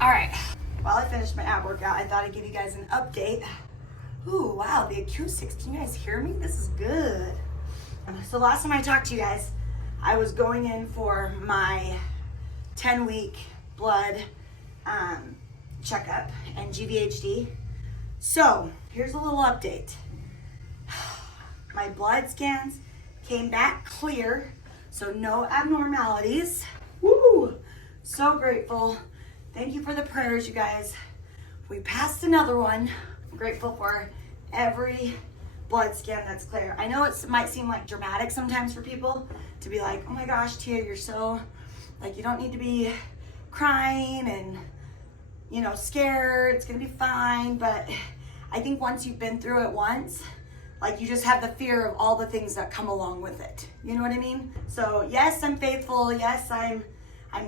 All right, while I finished my ab workout, I thought I'd give you guys an update. Ooh, wow, the acoustics, can you guys hear me? This is good. So last time I talked to you guys, I was going in for my 10-week blood checkup and GVHD. So here's a little update. My blood scans came back clear, so no abnormalities. Woo! So grateful. Thank you for the prayers, you guys. We passed another one. I'm grateful for every blood scan that's clear. I know it might seem like dramatic sometimes for people to be like, oh my gosh, Tia, you're so, like, you don't need to be crying and, you know, scared. It's gonna be fine. But I think once you've been through it once, like, you just have the fear of all the things that come along with it. You know what I mean? So yes, I'm faithful. Yes, I'm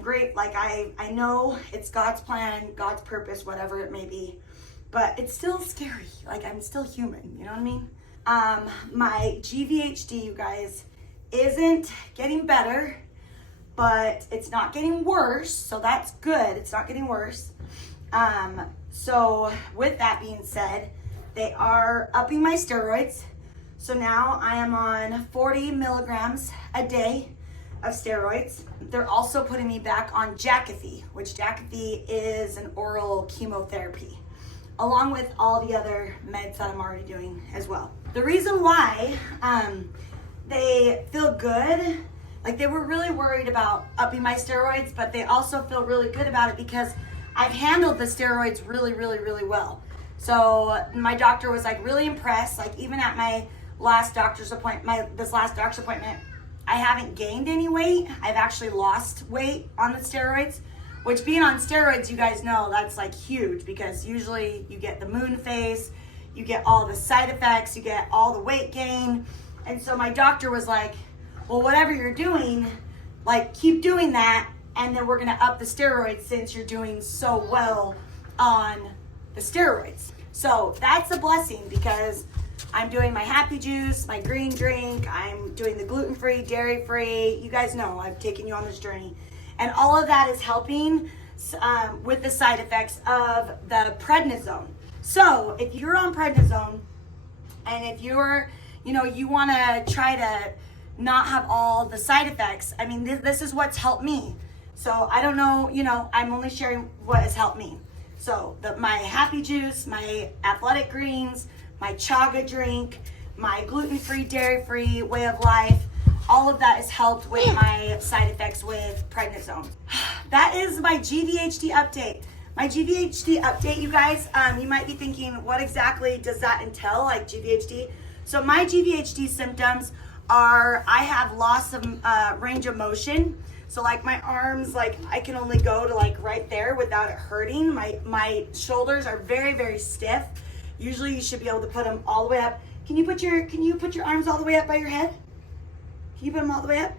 great. Like, I know it's God's plan, God's purpose, whatever it may be, but it's still scary. Like, I'm still human, you know what I mean? My GVHD, you guys, isn't getting better, but it's not getting worse, so that's good. It's not getting worse. So with that being said, they are upping my steroids. So now I am on 40 milligrams a day of steroids. They're also putting me back on Jakafi, which Jakafi is an oral chemotherapy, along with all the other meds that I'm already doing as well. The reason why they feel good, like, they were really worried about upping my steroids, but they also feel really good about it because I've handled the steroids really, really, really well. So my doctor was like really impressed. Like, even at my last doctor's appointment, this last doctor's appointment, I haven't gained any weight. I've actually lost weight on the steroids, which, being on steroids, you guys know that's like huge, because usually you get the moon face, you get all the side effects, you get all the weight gain. And so my doctor was like, well, whatever you're doing, like, keep doing that, and then we're gonna up the steroids since you're doing so well on the steroids. So that's a blessing, because I'm doing my happy juice, my green drink, I'm doing the gluten-free, dairy-free. You guys know I've taken you on this journey. And all of that is helping with the side effects of the prednisone. So if you're on prednisone, and if you're, you know, you wanna try to not have all the side effects, I mean, this is what's helped me. So I don't know, you know, I'm only sharing what has helped me. So my happy juice, my athletic greens, my chaga drink, my gluten-free, dairy-free way of life, all of that has helped with my side effects with prednisone. That is my GVHD update. My GVHD update, you guys, you might be thinking, what exactly does that entail, like GVHD? So my GVHD symptoms are, I have loss of range of motion. So like my arms, like I can only go to like right there without it hurting. My shoulders are very, very stiff. Usually you should be able to put them all the way up. Can you put your arms all the way up by your head? Can you put them all the way up?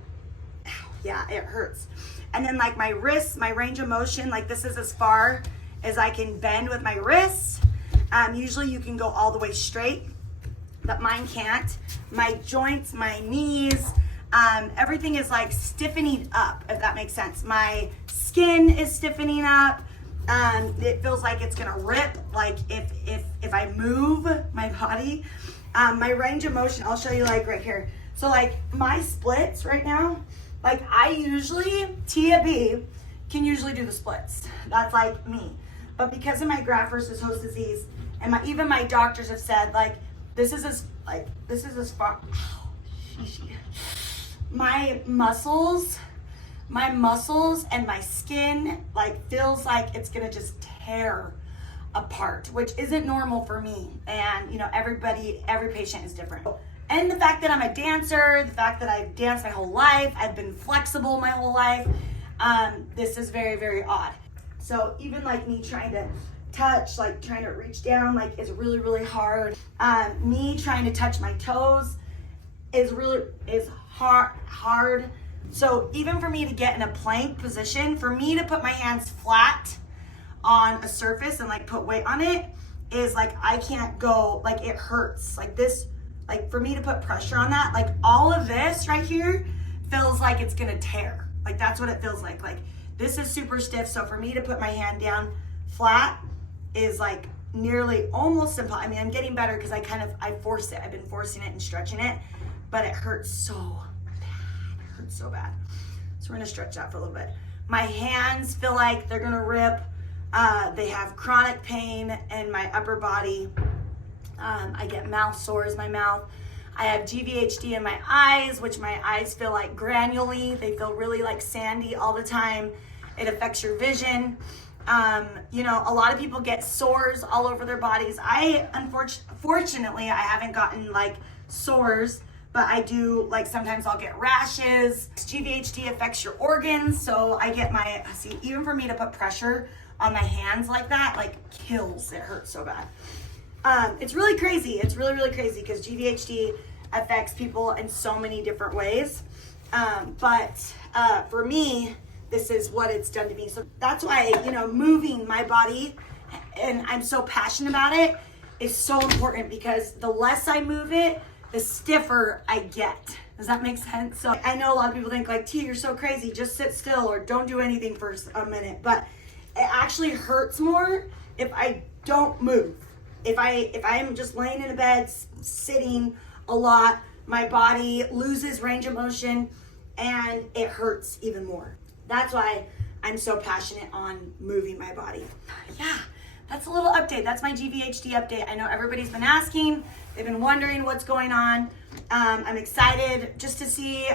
Ow, yeah, it hurts. And then like my wrists, my range of motion, like this is as far as I can bend with my wrists. Usually you can go all the way straight, but mine can't. My joints, my knees, everything is like stiffening up, if that makes sense. My skin is stiffening up. It feels like it's gonna rip, like if I move my body. My range of motion, I'll show you like right here. So like my splits right now, like I usually, Tia Bee can usually do the splits. That's like me. But because of my graft-versus-host disease, and even my doctors have said, like, this is as far, ow, sheesh. My muscles and my skin, like, feels like it's gonna just tear apart, which isn't normal for me. And, you know, every patient is different. And the fact that I'm a dancer, the fact that I've danced my whole life, I've been flexible my whole life, this is very, very odd. So even like me trying to touch, like trying to reach down, like, is really, really hard. Me trying to touch my toes is hard. So even for me to get in a plank position, for me to put my hands flat on a surface and like put weight on it, is like, I can't go, like, it hurts. Like this, like for me to put pressure on that, like all of this right here feels like it's gonna tear. Like that's what it feels like. Like This is super stiff, so for me to put my hand down flat is like nearly almost impossible. I mean, I'm getting better because I force it. I've been forcing it and stretching it, but it hurts so bad. It hurts so bad. So we're gonna stretch that for a little bit. My hands feel like they're gonna rip. They have chronic pain in my upper body. I get mouth sores in my mouth. I have GVHD in my eyes, which my eyes feel like granule. They feel really like sandy all the time. It affects your vision. You know, a lot of people get sores all over their bodies. Unfortunately, I haven't gotten like sores, but I do, like sometimes I'll get rashes. GVHD affects your organs, so I get see, even for me to put pressure on my hands like that, like kills. It hurts so bad. It's really crazy. It's really, really crazy because GVHD affects people in so many different ways. But for me, this is what it's done to me. So that's why, you know, moving my body, and I'm so passionate about it, is so important, because the less I move it, the stiffer I get. Does that make sense? So I know a lot of people think like, Tia, you're so crazy, just sit still or don't do anything for a minute. But it actually hurts more if I don't move. If I'm just laying in a bed, sitting a lot, my body loses range of motion and it hurts even more. That's why I'm so passionate on moving my body. Yeah, that's a little update. That's my GVHD update. I know everybody's been asking. They've been wondering what's going on. I'm excited just to see,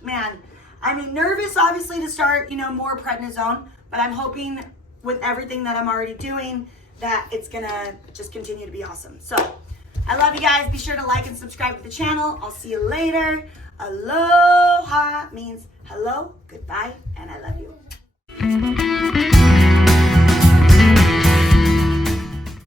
man, I mean, nervous obviously to start, you know, more prednisone, but I'm hoping with everything that I'm already doing that it's gonna just continue to be awesome. So I love you guys. Be sure to like and subscribe to the channel. I'll see you later. Aloha means hello, goodbye, and I love you.